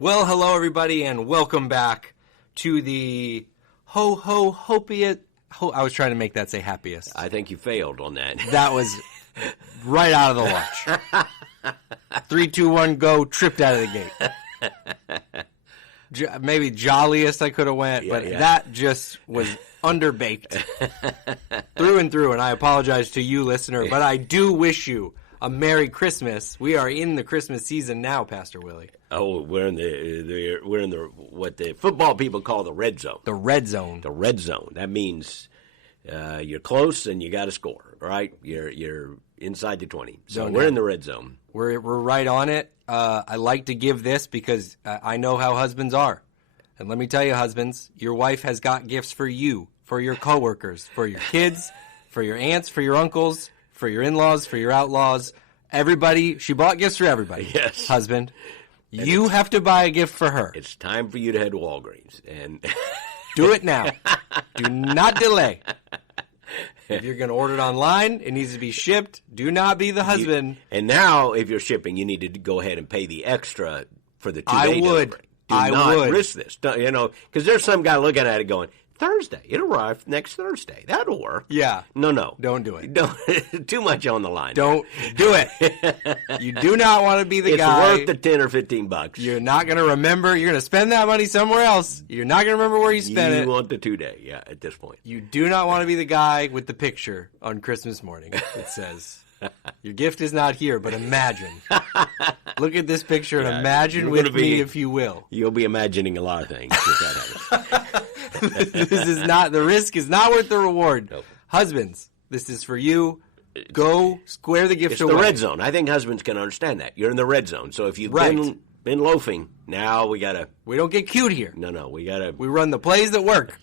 Well, hello, everybody, and welcome back to the Hopiest. I was trying to make that say happiest. I think you failed on that. That was right out of the lunch. 3, 2, 1, go, tripped out of the gate. Maybe jolliest I could have went, but that just was underbaked through and through, and I apologize to you, listener, but I do wish you a Merry Christmas. We are in the Christmas season now, Pastor Willie. Oh, we're in the what the football people call the red zone. The red zone. The red zone. That means you're close and you got to score, right? You're inside the 20. So we're in the red zone. We're right on it. I like to give this because I know how husbands are. And let me tell you, husbands, your wife has got gifts for you, for your coworkers, for your kids, for your aunts, for your uncles, for your in-laws, for your outlaws. Everybody, she bought gifts for everybody. Yes. Husband, you have to buy a gift for her. It's time for you to head to Walgreens. And do it now. Do not delay. If you're going to order it online, it needs to be shipped. Do not be the husband. And now, if you're shipping, you need to go ahead and pay the extra for the 2-day delivery. Do I not would risk this. Because there's some guy looking at it going, Thursday. It'll arrive next Thursday. That'll work. Yeah. No. Don't do it. Don't. Too much on the line. Don't do it. You do not want to be the guy. It's worth the 10 or 15 bucks. You're not going to remember. You're going to spend that money somewhere else. You're not going to remember where you spent it. You want the 2-day, yeah, at this point. You do not want to be the guy with the picture on Christmas morning. It says, your gift is not here, but imagine. Look at this picture and imagine with me, if you will. You'll be imagining a lot of things if that happens. This is not, the risk is not worth the reward. Nope. Husbands, this is for you. Square the gift away. It's the red zone. I think husbands can understand that. You're in the red zone. So if you've been loafing, now we got to. We don't get cute here. No, we got to. We run the plays that work.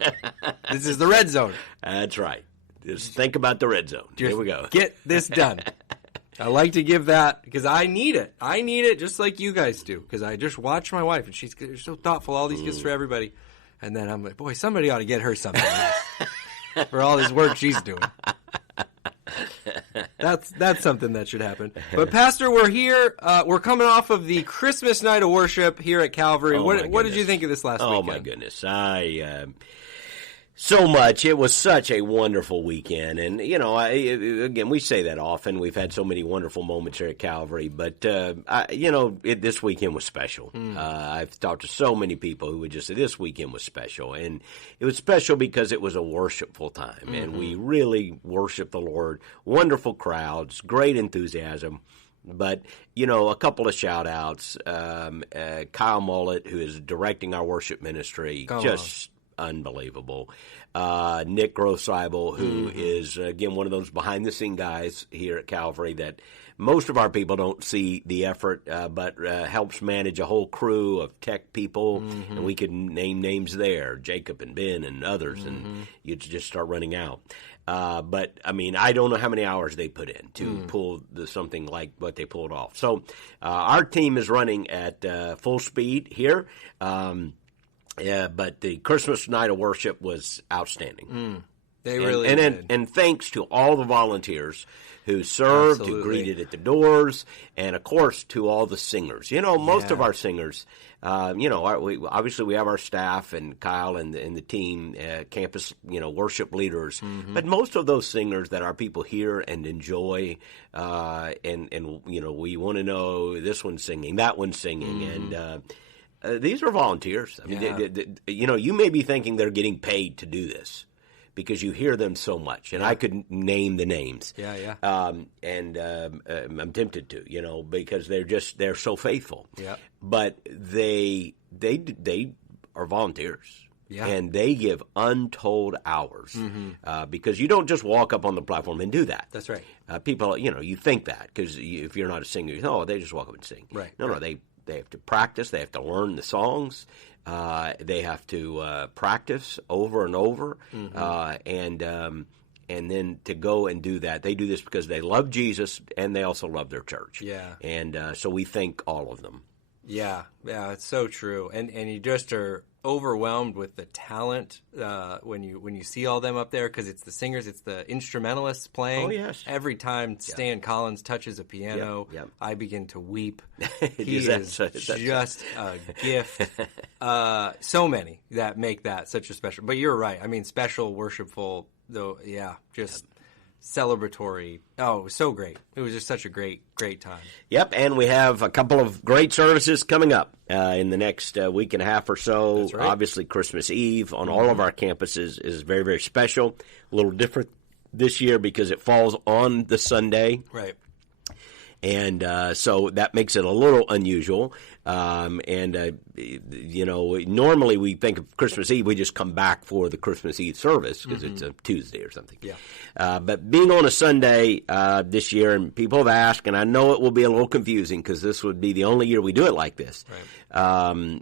This is the red zone. That's right. Just think about the red zone. Here we go. Get this done. I like to give that because I need it. I need it just like you guys do because I just watch my wife and she's so thoughtful. All these gifts for everybody. And then I'm like, boy, somebody ought to get her something for all this work she's doing. That's something that should happen. But Pastor, we're here. We're coming off of the Christmas night of worship here at Calvary. What did you think of this last weekend? Oh my goodness, so much. It was such a wonderful weekend. And, again, we say that often. We've had so many wonderful moments here at Calvary. But, this weekend was special. I've talked to so many people who would just say this weekend was special. And it was special because it was a worshipful time. Mm-hmm. And we really worshiped the Lord. Wonderful crowds, great enthusiasm. But, a couple of shout-outs. Kyle Mullet, who is directing our worship ministry, unbelievable. Nick Grossibel, who is, again, one of those behind-the-scene guys here at Calvary that most of our people don't see the effort, but helps manage a whole crew of tech people, and we could name names there, Jacob and Ben and others, and you just start running out. But, I don't know how many hours they put in to pull something like what they pulled off. So our team is running at full speed here. Yeah, but the Christmas night of worship was outstanding. They really did. And thanks to all the volunteers who served, who greeted at the doors, and, of course, to all the singers. Most of our singers, obviously we have our staff and Kyle and the team, campus, worship leaders. But most of those singers that our people hear and enjoy, and we want to know this one's singing, that one's singing, and these are volunteers. You may be thinking they're getting paid to do this because you hear them so much, and I could name the names. I'm tempted to, because they're so faithful. Yeah. But they are volunteers. Yeah. And they give untold hours because you don't just walk up on the platform and do that. That's right. People, you think that because if you're not a singer, you think, they just walk up and sing. Right. No, they have to practice. They have to learn the songs. They have to practice over and over, and then to go and do that. They do this because they love Jesus and they also love their church. Yeah. And so we thank all of them. Yeah, it's so true, and you just are overwhelmed with the talent when you see all them up there, because it's the singers, it's the instrumentalists playing. Oh, yes. Every time Stan Collins touches a piano, I begin to weep. He is just a gift. So many that make that such a special. But you're right. I mean, special, worshipful, though. Yeah, just. Celebratory. Oh, it was so great. It was just such a great time. Yep, and we have a couple of great services coming up in the next week and a half or so. That's right. Obviously, Christmas Eve on all of our campuses is very, very special. A little different this year because it falls on the Sunday. Right. And so that makes it a little unusual. Normally we think of Christmas Eve, we just come back for the Christmas Eve service because it's a Tuesday or something. Yeah. But being on a Sunday this year, and people have asked, and I know it will be a little confusing because this would be the only year we do it like this, right.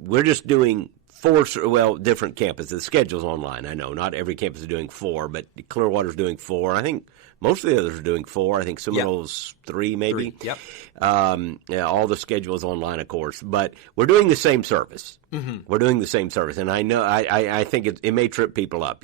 We're just doing different campuses. The schedule's online, I know. Not every campus is doing 4, but Clearwater's doing 4. I think most of the others are doing 4. I think Seminole's 3, maybe. 3. Yep. All the schedule is online, of course. But we're doing the same service. Mm-hmm. We're doing the same service, and I know I think it may trip people up.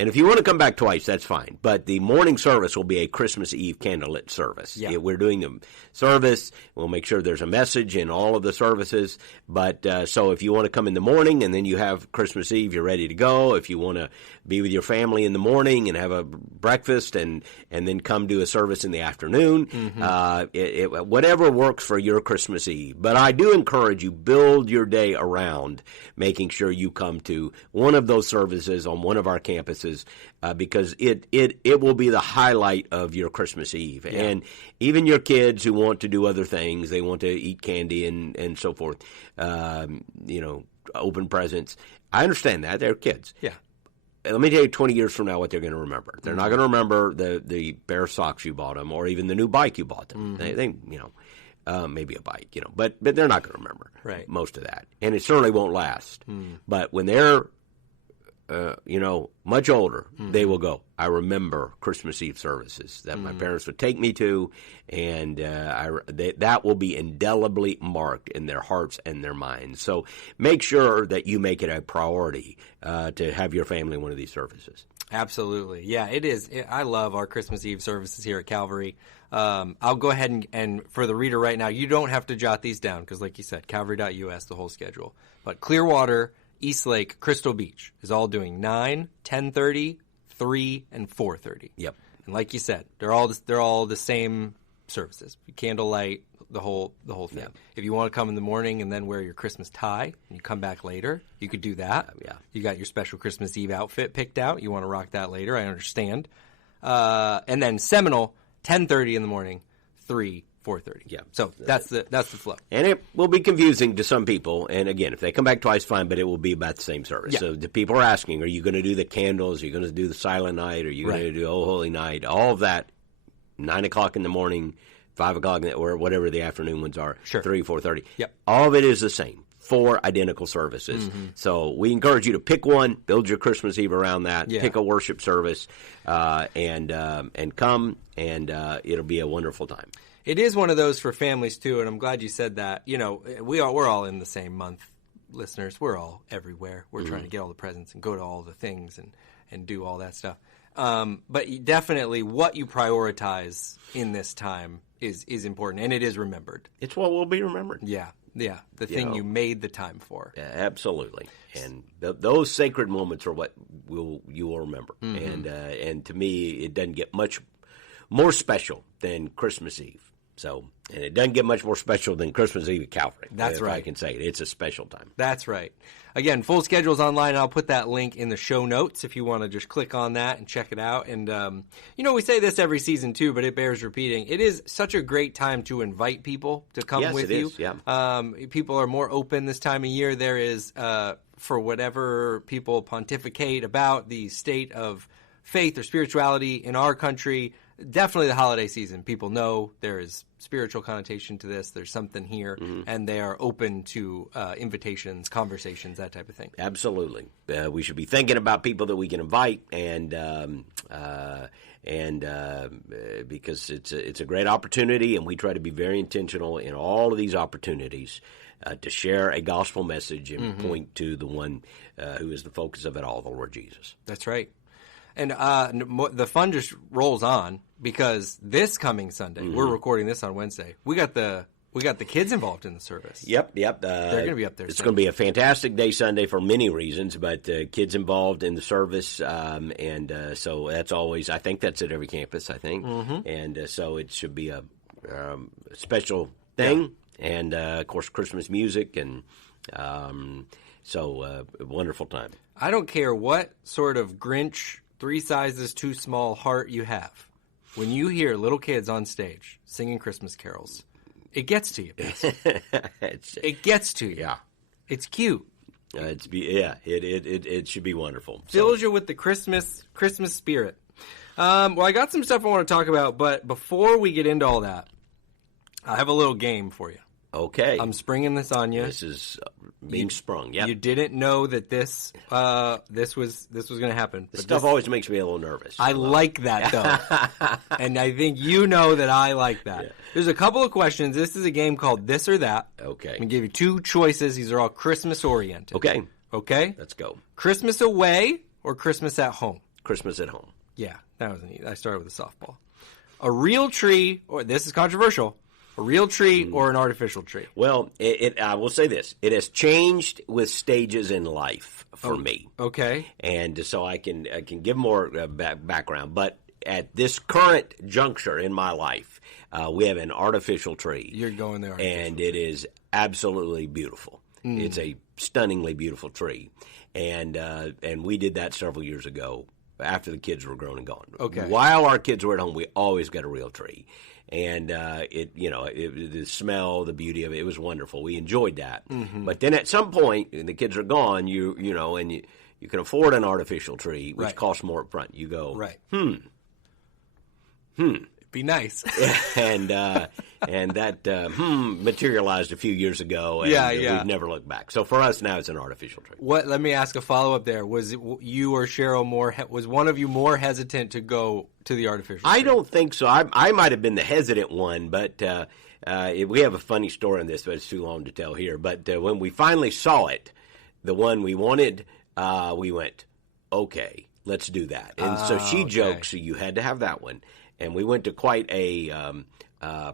And if you want to come back twice, that's fine. But the morning service will be a Christmas Eve candlelit service. Yeah. We're doing the service. We'll make sure there's a message in all of the services. But so if you want to come in the morning and then you have Christmas Eve, you're ready to go. If you want to be with your family in the morning and have a breakfast and then come do a service in the afternoon, whatever works for your Christmas Eve. But I do encourage you, build your day around making sure you come to one of those services on one of our campuses. Because it will be the highlight of your Christmas Eve. Yeah. And even your kids who want to do other things, they want to eat candy and so forth, open presents. I understand that. They're kids. Yeah. Let me tell you 20 years from now what they're going to remember. They're not going to remember the pair of socks you bought them or even the new bike you bought them. They maybe a bike, but they're not going to remember most of that. And it certainly won't last. But when they're much older, they will go, I remember Christmas Eve services that my parents would take me to, and that will be indelibly marked in their hearts and their minds. So make sure that you make it a priority to have your family in one of these services. Absolutely. Yeah, it is. I love our Christmas Eve services here at Calvary. I'll go ahead and for the reader right now, you don't have to jot these down because, like you said, calvary.us, the whole schedule. But Clearwater, Eastlake, Crystal Beach is all doing 9, 10:30, 3, and 4:30. Yep. And like you said, they're all the same services. Candlelight, the whole thing. Yep. If you want to come in the morning and then wear your Christmas tie and you come back later, you could do that. Yeah. You got your special Christmas Eve outfit picked out. You want to rock that later. I understand. And then Seminole, 10:30 in the morning, 3, 4:30. Yeah. So that's the flow. And it will be confusing to some people. And again, if they come back twice, fine, but it will be about the same service. Yeah. So the people are asking, are you going to do the candles? Are you going to do the silent night? Are you going to do Oh Holy Night? All of that, 9 o'clock in the morning, 5 o'clock, or whatever the afternoon ones are, sure. 3, 4:30. Yep. All of it is the same. 4 identical services. So we encourage you to pick one, build your Christmas Eve around that, pick a worship service, and come, and it'll be a wonderful time. It is one of those for families too, and I'm glad you said that. We're all in the same month, listeners. We're all everywhere. We're trying to get all the presents and go to all the things and do all that stuff. But definitely, what you prioritize in this time is important, and it is remembered. It's what will be remembered. Yeah. The thing you made the time for. Yeah, absolutely. And those sacred moments are what you will remember. And to me, it doesn't get much more special than Christmas Eve. And it doesn't get much more special than Christmas Eve at Calvary. That's right. I can say it. It's a special time. That's right. Again, full schedule is online. I'll put that link in the show notes if you want to just click on that and check it out. And, we say this every season too, but it bears repeating. It is such a great time to invite people to come with you. Yes, it is, yeah. People are more open this time of year. There is, for whatever people pontificate about the state of faith or spirituality in our country, definitely the holiday season. People know there is spiritual connotation to this. There's something here, and they are open to invitations, conversations, that type of thing. Absolutely. We should be thinking about people that we can invite, and because it's a great opportunity, and we try to be very intentional in all of these opportunities to share a gospel message and point to the one who is the focus of it all, the Lord Jesus. That's right. And the fun just rolls on because this coming Sunday, we're recording this on Wednesday. We got the kids involved in the service. Yep. They're going to be up there. It's going to be a fantastic day Sunday for many reasons, but kids involved in the service, and so that's always. I think that's at every campus. I think, and so it should be a special thing, and of course Christmas music, and so a wonderful time. I don't care what sort of Grinch 3 sizes too small heart you have. When you hear little kids on stage singing Christmas carols, it gets to you. It gets to you. Yeah. It's cute. It should be wonderful. Fills you with the Christmas spirit. Well, I got some stuff I want to talk about, but before we get into all that, I have a little game for you. Okay. I'm springing this on you. This is being sprung. Yeah. You didn't know that this was going to happen. This stuff always makes me a little nervous. I like that though, and I think you know that I like that. Yeah. There's a couple of questions. This is a game called This or That. Okay. I'm gonna give you 2 choices. These are all Christmas oriented. Okay. Okay. Let's go. Christmas away or Christmas at home? Christmas at home. Yeah, that was neat. I started with a softball. A real tree, or this is controversial. A real tree or an artificial tree? Well, I will say this. It has changed with stages in life for me. Okay. And so I can give more background. But at this current juncture in my life, we have an artificial tree. You're going there. And it is absolutely beautiful. It's a stunningly beautiful tree. And we did that several years ago after the kids were grown and gone. Okay. While our kids were at home, we always got a real tree. And the smell, the beauty of it, it was wonderful. We enjoyed that. But then at some point, and the kids are gone, you can afford an artificial tree, which costs more up front. You go, It'd be nice. and that materialized a few years ago, and we've never looked back. So for us now, it's an artificial tree. Let me ask a follow up there. Was you or Cheryl was one of you more hesitant to go to the artificial tree? I don't think so. I might have been the hesitant one, but we have a funny story on this, but it's too long to tell here. But when we finally saw it, the one we wanted, we went, okay, let's do that. And so she jokes, so you had to have that one. And we went to quite a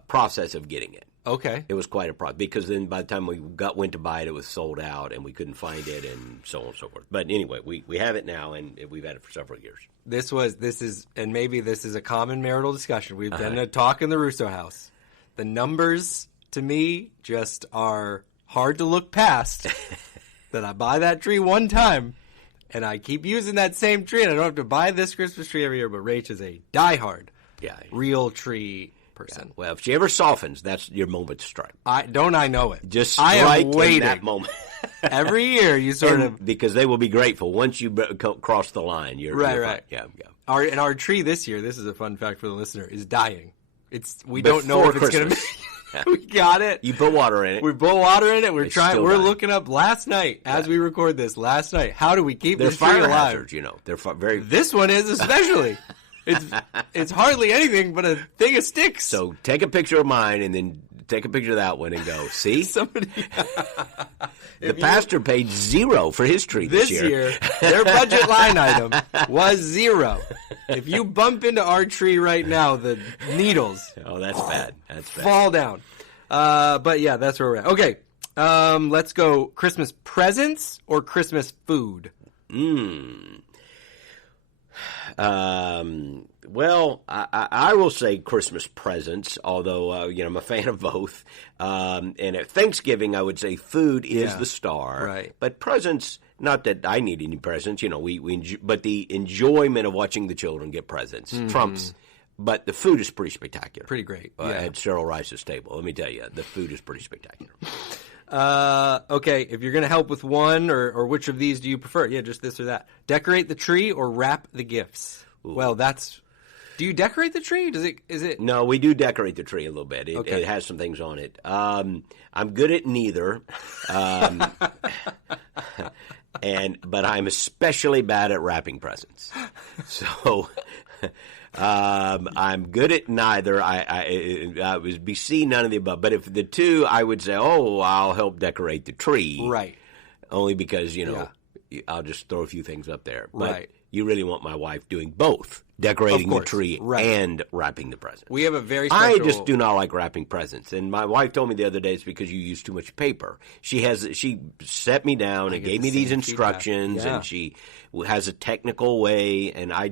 process of getting it. Okay. It was quite a process because then by the time we went to buy it, it was sold out and we couldn't find it and so on and so forth. But anyway, we have it now and we've had it for several years. And maybe this is a common marital discussion. We've been a talk in the Russo house. The numbers to me just are hard to look past. That I buy that tree one time and I keep using that same tree and I don't have to buy this Christmas tree every year. But Rach is a diehard. Yeah, real tree person. Yeah. Well, if she ever softens, that's your moment to strike. I know it. Just strike in that moment. Every year, you sort of because they will be grateful once you cross the line. You're right. Yeah. Our tree this year. This is a fun fact for the listener. Is dying. We don't know if it's going to be. We got it. You put water in it. We put water in it. We're trying. We're looking up last night as we record this. Last night, how do we keep this tree alive? Hazards, they're very. This one is especially. It's hardly anything but a thing of sticks. So take a picture of mine and then take a picture of that one and go, see? Somebody. The pastor paid $0 for his tree this year. Their budget line item was $0. If you bump into our tree right now, the needles. Oh, that's bad. Fall down. But yeah, that's where we're at. Okay. Let's go Christmas presents or Christmas food? Well, I will say Christmas presents, although, I'm a fan of both. And at Thanksgiving, I would say food is the star. Right. But presents, not that I need any presents, but the enjoyment of watching the children get presents trumps. But the food is pretty spectacular. Pretty great. At Cheryl Rice's table. Let me tell you, the food is pretty spectacular. Okay, if you're going to help with one, or which of these do you prefer? Yeah, just this or that. Decorate the tree or wrap the gifts? Ooh. Well, that's Do you decorate the tree? Is it? No, we do decorate the tree a little bit. It has some things on it. I'm good at neither. But I'm especially bad at wrapping presents. So I'm good at neither. I would be C, none of the above. But if the two, I would say, I'll help decorate the tree. Right. Only because, I'll just throw a few things up there. But right. You really want my wife doing both, decorating the tree and wrapping the presents. We have a very special... I just do not like wrapping presents. And my wife told me the other day it's because you use too much paper. She set me down and gave me these instructions, and she has a technical way, and I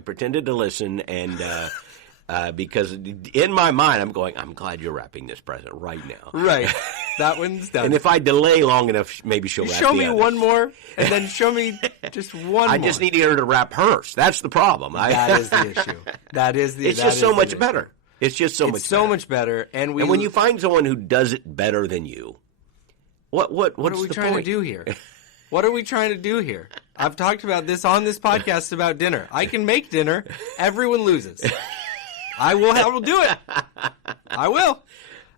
pretended to listen, and because in my mind I'm going, I'm glad you're wrapping this present right now. Right. That one's done. And if I delay long enough, maybe she'll wrap the others. Show me one more, and then show me just one more. I just need her to wrap hers. That's the problem. That is the issue. It's just so much better. It's just so much better. And when you find someone who does it better than you, what's are we trying to do here? What are we trying to do here? I've talked about this on this podcast about dinner. I can make dinner. Everyone loses. I will do it. I will.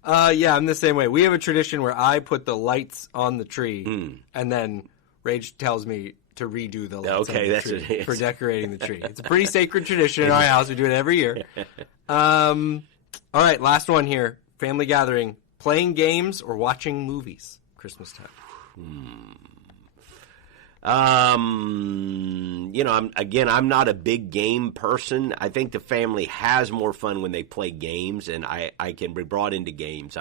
I'm the same way. We have a tradition where I put the lights on the tree, and then Rach tells me to redo the lights on the tree for decorating the tree. It's a pretty sacred tradition in our house. We do it every year. All right, last one here. Family gathering. Playing games or watching movies. Christmas time. I'm not a big game person. I think the family has more fun when they play games, and I can be brought into games.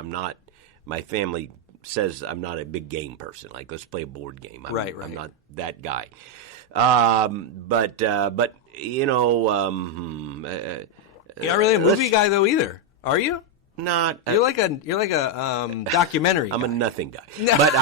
My family says I'm not a big game person. Like, let's play a board game. I'm not that guy. You're not really a movie guy though either, are you? Not. You're like a documentary guy. I'm a nothing guy. But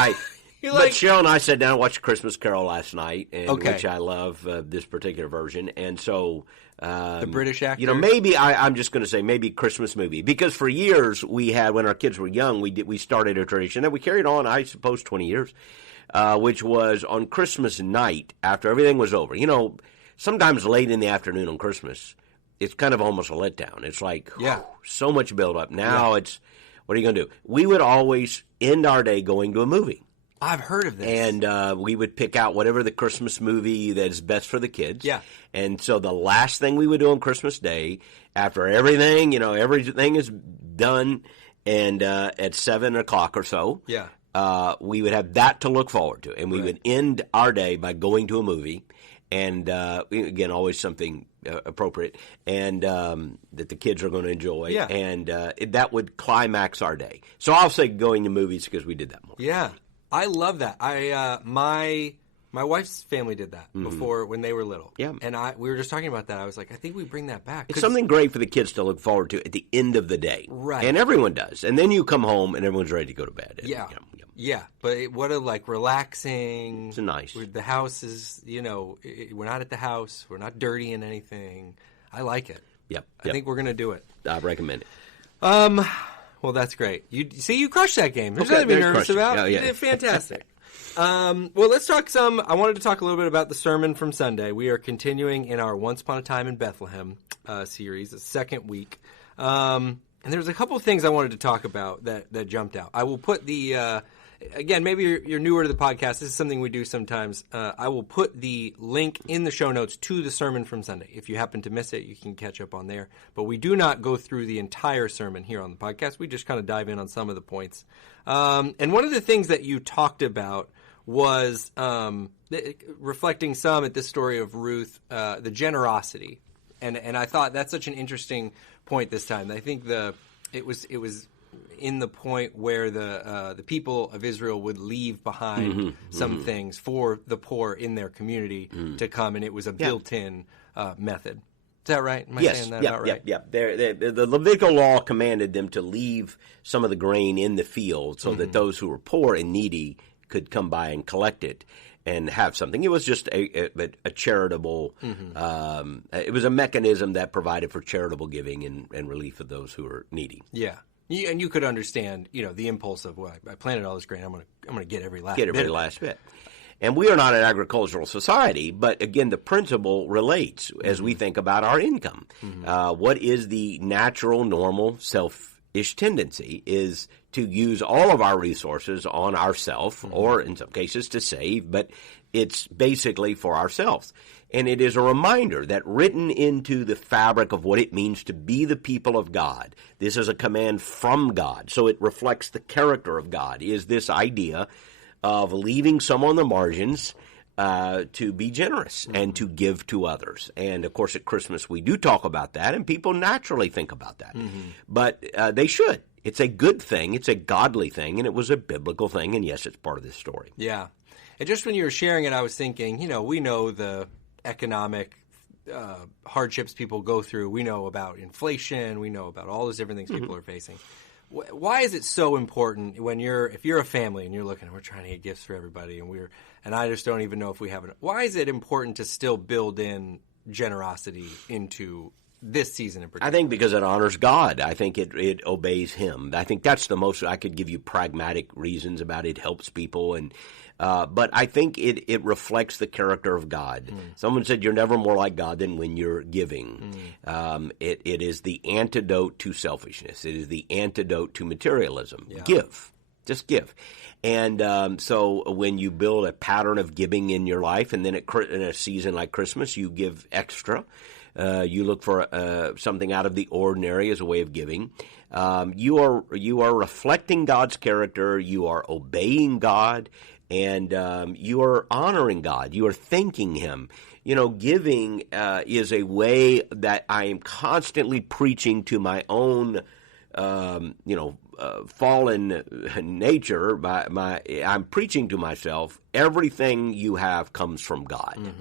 Cheryl and I sat down and watched Christmas Carol last night, which I love this particular version. And so the British actor. Maybe I'm just going to say maybe Christmas movie, because for years we had, when our kids were young, we started a tradition that we carried on, I suppose, 20 years, which was on Christmas night after everything was over. Sometimes late in the afternoon on Christmas, it's kind of almost a letdown. It's like, so much build up. Now it's, what are you going to do? We would always end our day going to a movie. I've heard of this. And we would pick out whatever the Christmas movie that is best for the kids. Yeah. And so the last thing we would do on Christmas Day, after everything, everything is done, and at 7 o'clock or so, we would have that to look forward to. And we would end our day by going to a movie, and again, always something appropriate, and that the kids are going to enjoy. Yeah. And that would climax our day. So I'll say going to movies because we did that more. Yeah. I love that. My wife's family did that before when they were little. Yeah. And we were just talking about that. I was like, I think we bring that back. It's something great for the kids to look forward to at the end of the day. Right. And everyone does. And then you come home and everyone's ready to go to bed. Yeah. Yeah. But what a relaxing. It's nice. The house is, we're not at the house. We're not dirtying anything. I like it. Yep. I think we're going to do it. I recommend it. Well, that's great. You crushed that game. There's nothing to be nervous about. Oh, yeah. You did fantastic. Well, let's talk I wanted to talk a little bit about the sermon from Sunday. We are continuing in our Once Upon a Time in Bethlehem series, the second week. And there's a couple of things I wanted to talk about that jumped out. I will put again, maybe you're newer to the podcast. This is something we do sometimes. I will put the link in the show notes to the sermon from Sunday. If you happen to miss it, you can catch up on there. But we do not go through the entire sermon here on the podcast. We just kind of dive in on some of the points. And one of the things that you talked about was reflecting some at this story of Ruth, the generosity. And I thought that's such an interesting point this time. I think it was in the point where the people of Israel would leave behind some things for the poor in their community to come, and it was a built-in method. Is that right? Am I saying that about right? Yeah. The Levitical law commanded them to leave some of the grain in the field so that those who were poor and needy could come by and collect it and have something. It was just a charitable, it was a mechanism that provided for charitable giving and relief of those who were needy. Yeah. And you could understand, the impulse of, well, I planted all this grain. I'm going to get every last bit. Get every last bit. And we are not an agricultural society, but again, the principle relates as we think about our income. What is the natural, normal, selfish tendency is to use all of our resources on ourselves, or in some cases to save, but it's basically for ourselves. And it is a reminder that written into the fabric of what it means to be the people of God, this is a command from God, so it reflects the character of God, is this idea of leaving some on the margins to be generous and to give to others. And, of course, at Christmas we do talk about that, and people naturally think about that. But they should. It's a good thing. It's a godly thing, and it was a biblical thing, and yes, it's part of this story. Yeah. And just when you were sharing it, I was thinking, we know the economic hardships people go through. We know about inflation. We know about all those different things people are facing. Why is it so important if you're a family and you're looking, we're trying to get gifts for everybody, and I just don't even know if we have it. Why is it important to still build in generosity into this season in particular? I think because it honors God. I think it obeys Him. I think that's the most. I could give you pragmatic reasons about it. Helps people, but I think it reflects the character of God. Someone said you're never more like God than when you're giving. It is the antidote to selfishness. It is the antidote to materialism. Yeah. Give. Just give. And so when you build a pattern of giving in your life, and then in a season like Christmas, you give extra. You look for something out of the ordinary as a way of giving. You are reflecting God's character. You are obeying God, and you are honoring God. You are thanking Him. Giving is a way that I am constantly preaching to my own, fallen nature. I'm preaching to myself. Everything you have comes from God.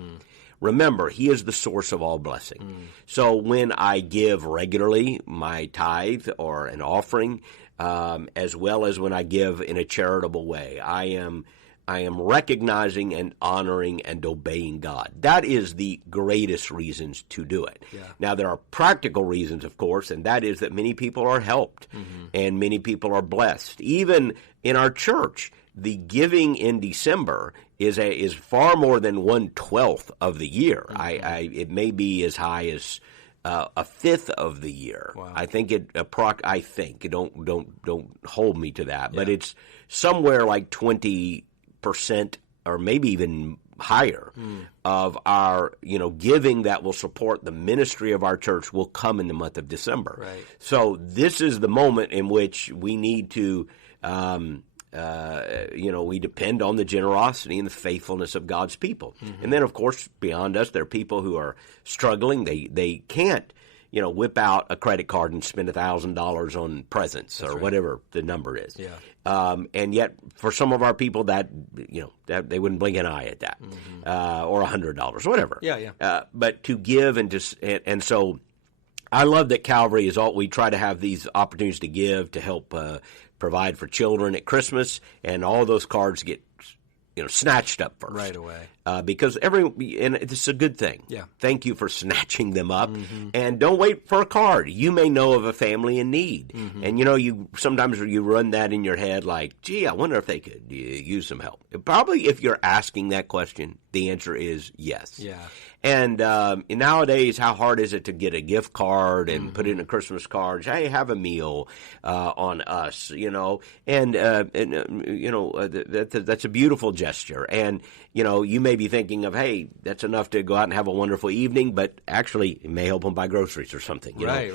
Remember, He is the source of all blessing. So when I give regularly my tithe or an offering, as well as when I give in a charitable way, I am recognizing and honoring and obeying God. That is the greatest reasons to do it. Yeah. Now, there are practical reasons, of course, and that is that many people are helped and many people are blessed. Even in our church, the giving in December is far more than 1/12 of the year. It may be as high as a fifth of the year. Wow. I think don't hold me to that, but it's somewhere like 20% or maybe even higher of our giving that will support the ministry of our church will come in the month of December. Right. So this is the moment in which we need to we depend on the generosity and the faithfulness of God's people. And then, of course, beyond us, there are people who are struggling. They can't, whip out a credit card and spend $1,000 on presents or whatever the number is. Yeah. And yet, for some of our people, that they wouldn't blink an eye at that, or $100, whatever. Yeah. But to give and so, I love that Calvary is all. We try to have these opportunities to give to help provide for children at Christmas, and all those cards get snatched up first right away because and it's a good thing. Yeah, thank you for snatching them up, and don't wait for a card. You may know of a family in need, and you sometimes you run that in your head like, gee, I wonder if they could use some help. Probably, if you're asking that question, the answer is yes. Yeah. And nowadays, how hard is it to get a gift card and put in a Christmas card? Hey, have a meal on us, and that's a beautiful gesture. And you may be thinking of, hey, that's enough to go out and have a wonderful evening, but actually, it may help them buy groceries or something. Right.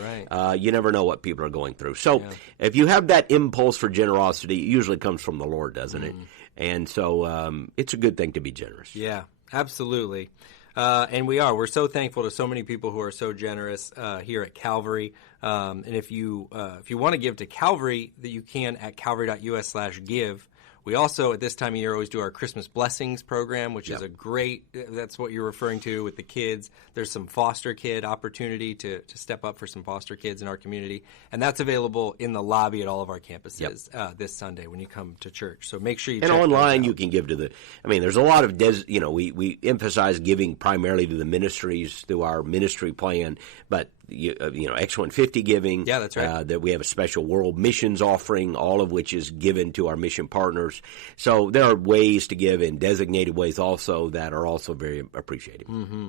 You never know what people are going through. So, if you have that impulse for generosity, it usually comes from the Lord, doesn't it? And so, it's a good thing to be generous. Yeah, absolutely. And we're so thankful to so many people who are so generous here at Calvary. And if you want to give to Calvary, that you can at calvary.us/give. We also, at this time of year, always do our Christmas Blessings program, which is a great, that's what you're referring to with the kids. There's some foster kid opportunity to step up for some foster kids in our community. And that's available in the lobby at all of our campuses this Sunday when you come to church. So make sure you check And online you can give to there's a lot of, we emphasize giving primarily to the ministries through our ministry plan, but X-150 giving. Yeah, that's right. That we have a special world missions offering, all of which is given to our mission partners. So there are ways to give in designated ways also that are also very appreciated. Mm-hmm.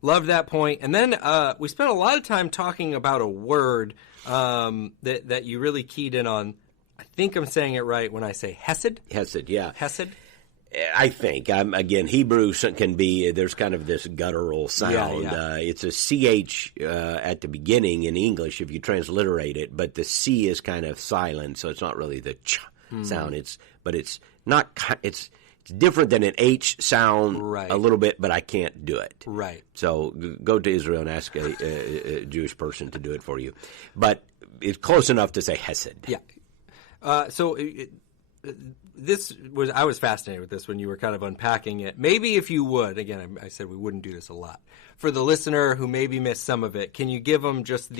Love that point. And then we spent a lot of time talking about a word that you really keyed in on. I think I'm saying it right when I say Khesed. Khesed, yeah. Khesed. I think. Again, Hebrew can be, there's kind of this guttural sound. Yeah. It's a CH at the beginning in English if you transliterate it, but the C is kind of silent, so it's not really the ch sound. It's different than an H sound a little bit, but I can't do it. Right. So go to Israel and ask a Jewish person to do it for you. But it's close enough to say Khesed. Yeah. I was fascinated with this when you were kind of unpacking it. Maybe if you would, again, I said we wouldn't do this a lot. For the listener who maybe missed some of it, can you give them just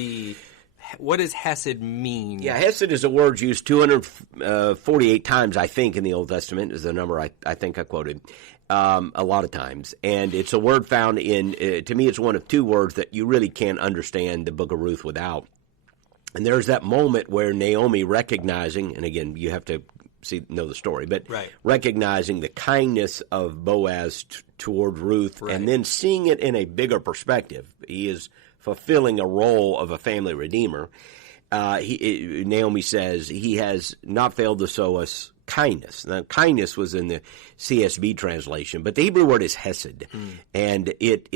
what does Khesed mean? Yeah, Khesed is a word used 248 times, I think, in the Old Testament, is the number I think I quoted a lot of times. And it's a word found in, to me, it's one of two words that you really can't understand the book of Ruth without. And there's that moment where Naomi recognizing, and again, you have to know the story, but recognizing the kindness of Boaz toward Ruth and then seeing it in a bigger perspective. He is fulfilling a role of a family redeemer. Naomi says he has not failed to show us kindness. Now, kindness was in the CSB translation, but the Hebrew word is Khesed, and it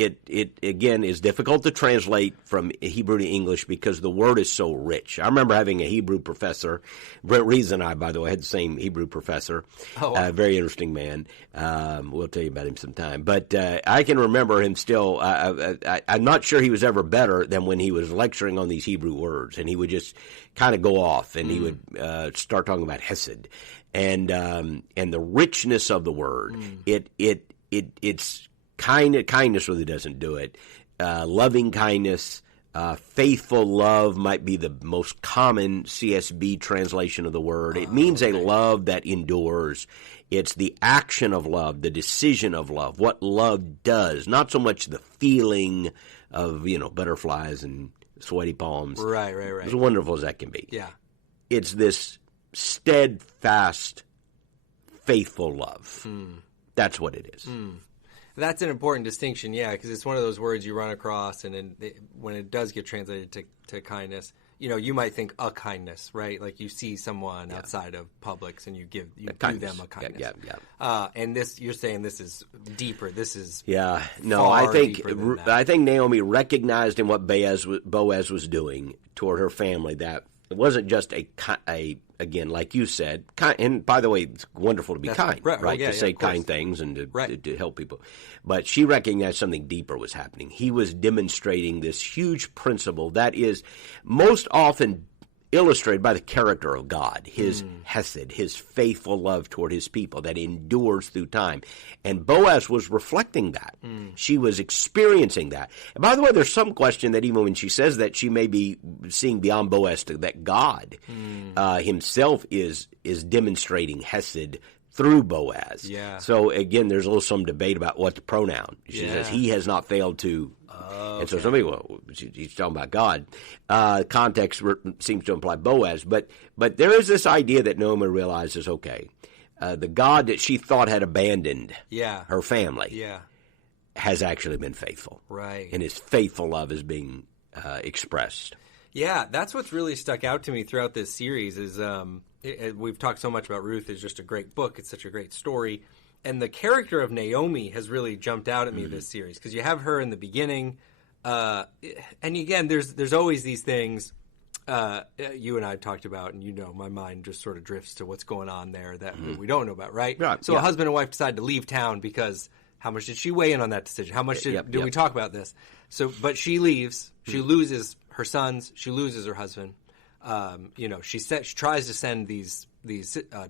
again is difficult to translate from Hebrew to English because the word is so rich. I remember having a Hebrew professor, Brent Rees and I, by the way, had the same Hebrew professor. Oh, wow. Very interesting man. We'll tell you about him sometime. But I can remember him still. I'm not sure he was ever better than when he was lecturing on these Hebrew words, and he would just kind of go off, and he would start talking about Khesed. And the richness of the word, it's kindness really doesn't do it. Loving kindness, faithful love might be the most common CSB translation of the word. It means a love that endures. It's the action of love, the decision of love, what love does, not so much the feeling of butterflies and sweaty palms. Right. As wonderful as that can be. Yeah, it's this steadfast, faithful love. That's what it is. That's an important distinction, yeah, because it's one of those words you run across, and when it does get translated to kindness, you might think a kindness, right? Like you see someone outside of Publix and you do them a kindness. Yeah. And you're saying this is deeper. This is I think Naomi recognized in what Boaz was doing toward her family that it wasn't just again, like you said, and by the way, it's wonderful to be kind, right? To say kind things and to help people. But she recognized something deeper was happening. He was demonstrating this huge principle that is most often illustrated by the character of God, his Khesed, his faithful love toward his people that endures through time. And Boaz was reflecting that. She was experiencing that. And by the way, there's some question that even when she says that, she may be seeing beyond Boaz that God himself is demonstrating Khesed through Boaz. Yeah. So again, there's some debate about what the pronoun. She says he has not failed to. And so somebody, he's talking about God. Context seems to imply Boaz, but there is this idea that Naomi realizes, the God that she thought had abandoned her family has actually been faithful. Right. And his faithful love is being expressed. Yeah, that's what's really stuck out to me throughout this series is we've talked so much about Ruth. It's just a great book. It's such a great story. And the character of Naomi has really jumped out at me this series because you have her in the beginning. And again, there's always these things you and I talked about, and my mind just sort of drifts to what's going on there that we don't know about, right? So a husband and wife decide to leave town because how much did she weigh in on that decision? How much did we talk about this? But she leaves. She loses her sons. She loses her husband. She tries to send these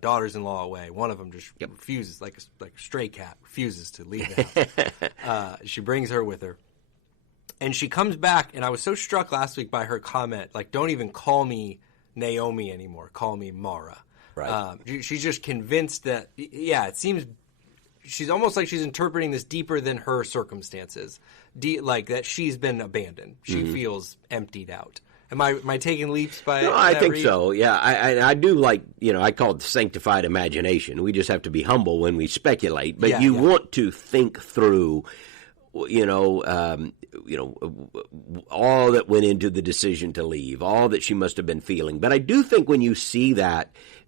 daughters-in-law away. One of them just refuses, like a stray cat, refuses to leave the house. She brings her with her. And she comes back, and I was so struck last week by her comment, like, don't even call me Naomi anymore. Call me Mara. Right. She's just convinced that, it seems she's almost like she's interpreting this deeper than her circumstances. like that she's been abandoned. She feels emptied out. Am I taking leaps by? No, I think so. Yeah, I do like, I call it sanctified imagination. We just have to be humble when we speculate, but you want to think through, all that went into the decision to leave, all that she must have been feeling. But I do think when you see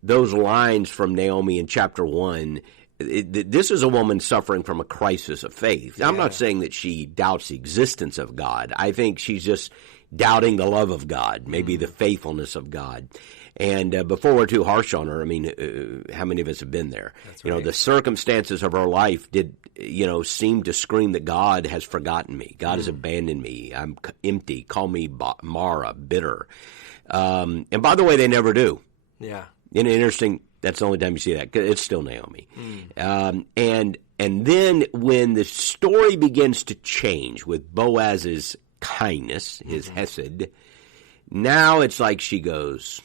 those lines from Naomi in chapter 1. This is a woman suffering from a crisis of faith. I'm not saying that she doubts the existence of God. I think she's just doubting the love of God, maybe the faithfulness of God. And before we're too harsh on her, I mean, how many of us have been there? That's right. The circumstances of her life did, seem to scream that God has forgotten me. God has abandoned me. I'm empty. Call me Mara, bitter. And by the way, they never do. Yeah. Interesting. That's the only time you see that. It's still Naomi. And then when the story begins to change with Boaz's kindness, his Khesed, now it's like she goes,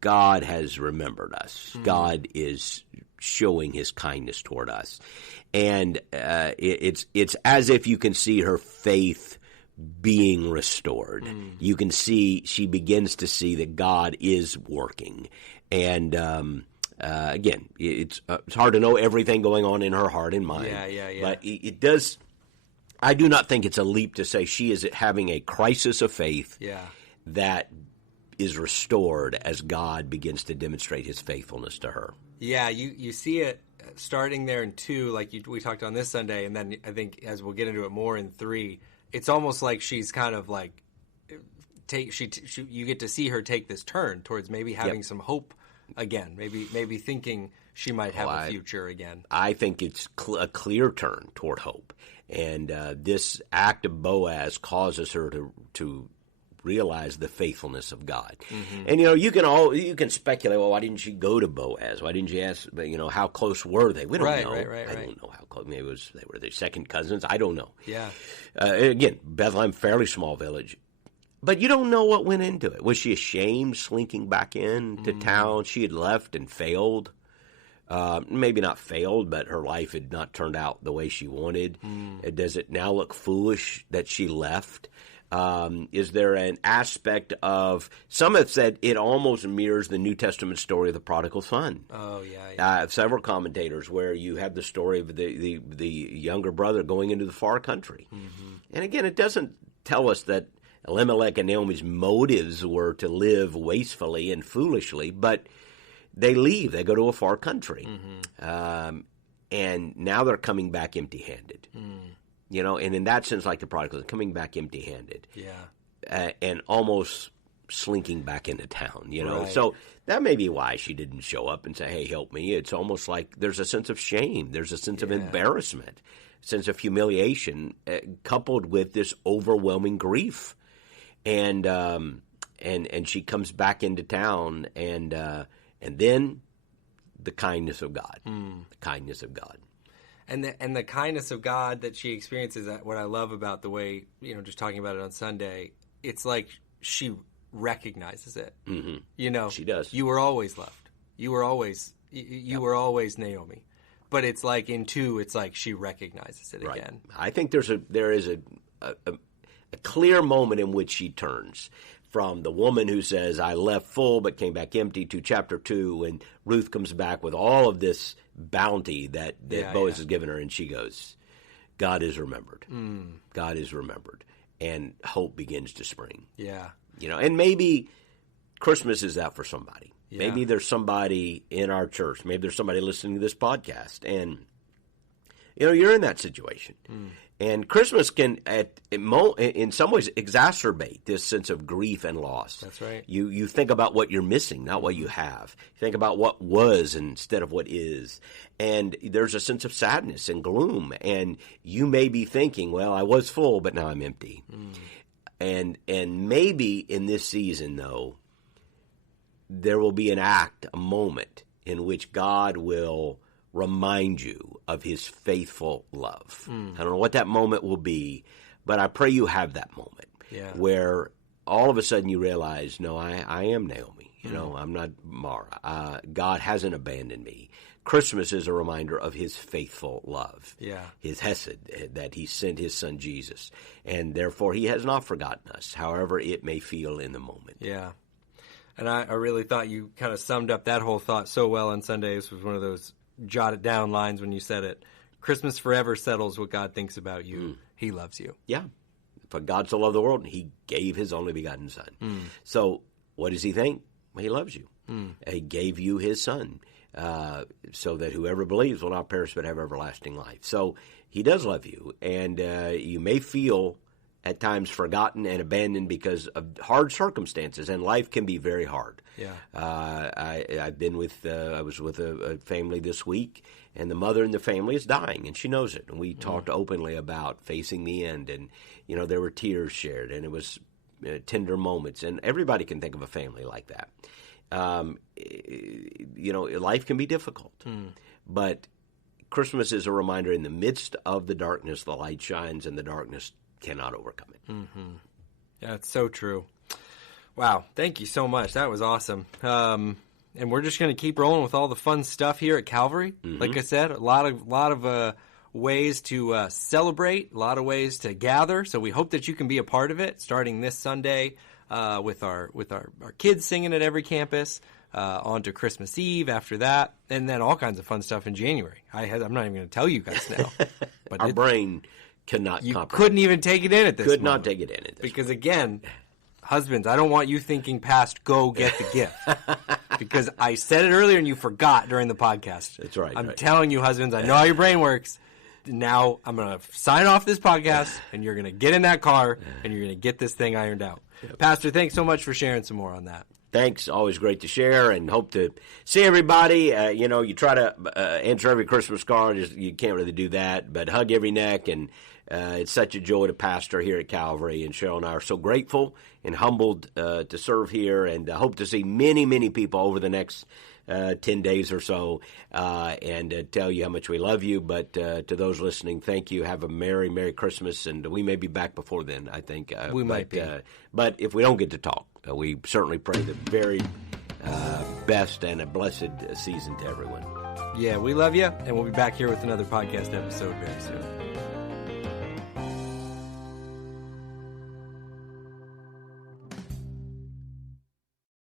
God has remembered us. God is showing his kindness toward us. And it's as if you can see her faith being restored. You can see, she begins to see that God is working. And again, it's hard to know everything going on in her heart and mind. Yeah. But it does. I do not think it's a leap to say she is having a crisis of faith that is restored as God begins to demonstrate his faithfulness to her. Yeah, you see it starting there in 2, like we talked on this Sunday, and then I think as we'll get into it more in 3, it's almost like she's kind of like you get to see her take this turn towards maybe having some hope again, maybe thinking she might have a future again. I think it's a clear turn toward hope, and this act of Boaz causes her to realize the faithfulness of God. And you can speculate. Well, why didn't she go to Boaz? Why didn't she ask? How close were they? We don't know. Right. I don't know how close. Maybe they were their second cousins. I don't know. Yeah. Again, Bethlehem, fairly small village. But you don't know what went into it. Was she ashamed, slinking back into town? She had left and failed. Maybe not failed, but her life had not turned out the way she wanted. Does it now look foolish that she left? Is there an aspect of, some have said it almost mirrors the New Testament story of the prodigal son. Oh, yeah. Several commentators where you have the story of the younger brother going into the far country. And again, it doesn't tell us that Elimelech and Naomi's motives were to live wastefully and foolishly, but they leave. They go to a far country. And now they're coming back empty-handed. And in that sense, like the prodigal, coming back empty-handed. Yeah. And almost slinking back into town, Right. So that may be why she didn't show up and say, hey, help me. It's almost like there's a sense of shame. There's a sense of embarrassment, sense of humiliation, coupled with this overwhelming grief. And she comes back into town, and then the kindness of God, the kindness of God. And the kindness of God that she experiences, what I love about the way, just talking about it on Sunday, it's like she recognizes it. She does. You were always loved. You were always were always Naomi. But it's like in 2, it's like she recognizes it again. I think there is a clear moment in which she turns from the woman who says, I left full but came back empty, to chapter 2, and Ruth comes back with all of this bounty that Boaz has given her, and she goes, God is remembered. God is remembered. And hope begins to spring. Yeah. And maybe Christmas is that for somebody. Yeah. Maybe there's somebody in our church. Maybe there's somebody listening to this podcast, and you're in that situation. And Christmas can, in some ways, exacerbate this sense of grief and loss. That's right. You think about what you're missing, not what you have. You think about what was instead of what is. And there's a sense of sadness and gloom. And you may be thinking, well, I was full, but now I'm empty. And maybe in this season, though, there will be a moment in which God will remind you of his faithful love. I don't know what that moment will be, but I pray you have that moment where all of a sudden you realize, no, I am Naomi, You know, I'm not Mara. God hasn't abandoned me. Christmas is a reminder of his faithful love, his Khesed, that he sent his son Jesus, and therefore he has not forgotten us, however it may feel in the moment. Yeah. And I really thought you kind of summed up that whole thought so well on Sunday. This was one of those jotted down lines when you said it. Christmas forever settles what God thinks about you. He loves you. Yeah. For God so loved the world, he gave his only begotten son. So what does he think? Well, he loves you. He gave you his son. So that whoever believes will not perish but have everlasting life. So he does love you, and you may feel at times forgotten and abandoned because of hard circumstances, and life can be very hard. Yeah. I've been with I was with a family this week, and the mother in the family is dying, and she knows it. And we talked openly about facing the end, and you know there were tears shared, and it was tender moments, and everybody can think of a family like that. You know, life can be difficult, but Christmas is a reminder in the midst of the darkness, the light shines, and the darkness cannot overcome it. Yeah, it's so true. Wow. Thank you so much. That was awesome. And we're just going to keep rolling with all the fun stuff here at Calvary. Like I said, a lot of ways to celebrate, a lot of ways to gather. So we hope that you can be a part of it starting this Sunday. With our kids singing at every campus, on to Christmas Eve after that, and then all kinds of fun stuff in January. I'm not even going to tell you guys now. But Our brain cannot comprehend. You couldn't even take it in at this Could moment. not take it in at this Because again, husbands, I don't want you thinking past go get the gift. Because I said it earlier and you forgot during the podcast. That's right. I'm telling you, husbands, I know how your brain works. Now I'm going to sign off this podcast, and you're going to get in that car, and you're going to get this thing ironed out. Yep. Pastor, thanks so much for sharing some more on that. Thanks. Always great to share, and hope to see everybody. You know, you try to answer every Christmas card. You can't really do that, but hug every neck, and it's such a joy to pastor here at Calvary, and Cheryl and I are so grateful and humbled to serve here, and hope to see many, many people over the next 10 days or so, and tell you how much we love you. But to those listening, thank you. Have a Merry, Merry Christmas, and we may be back before then, I think. We might be. But if we don't get to talk, we certainly pray the very best and a blessed season to everyone. Yeah, we love you, and we'll be back here with another podcast episode very soon.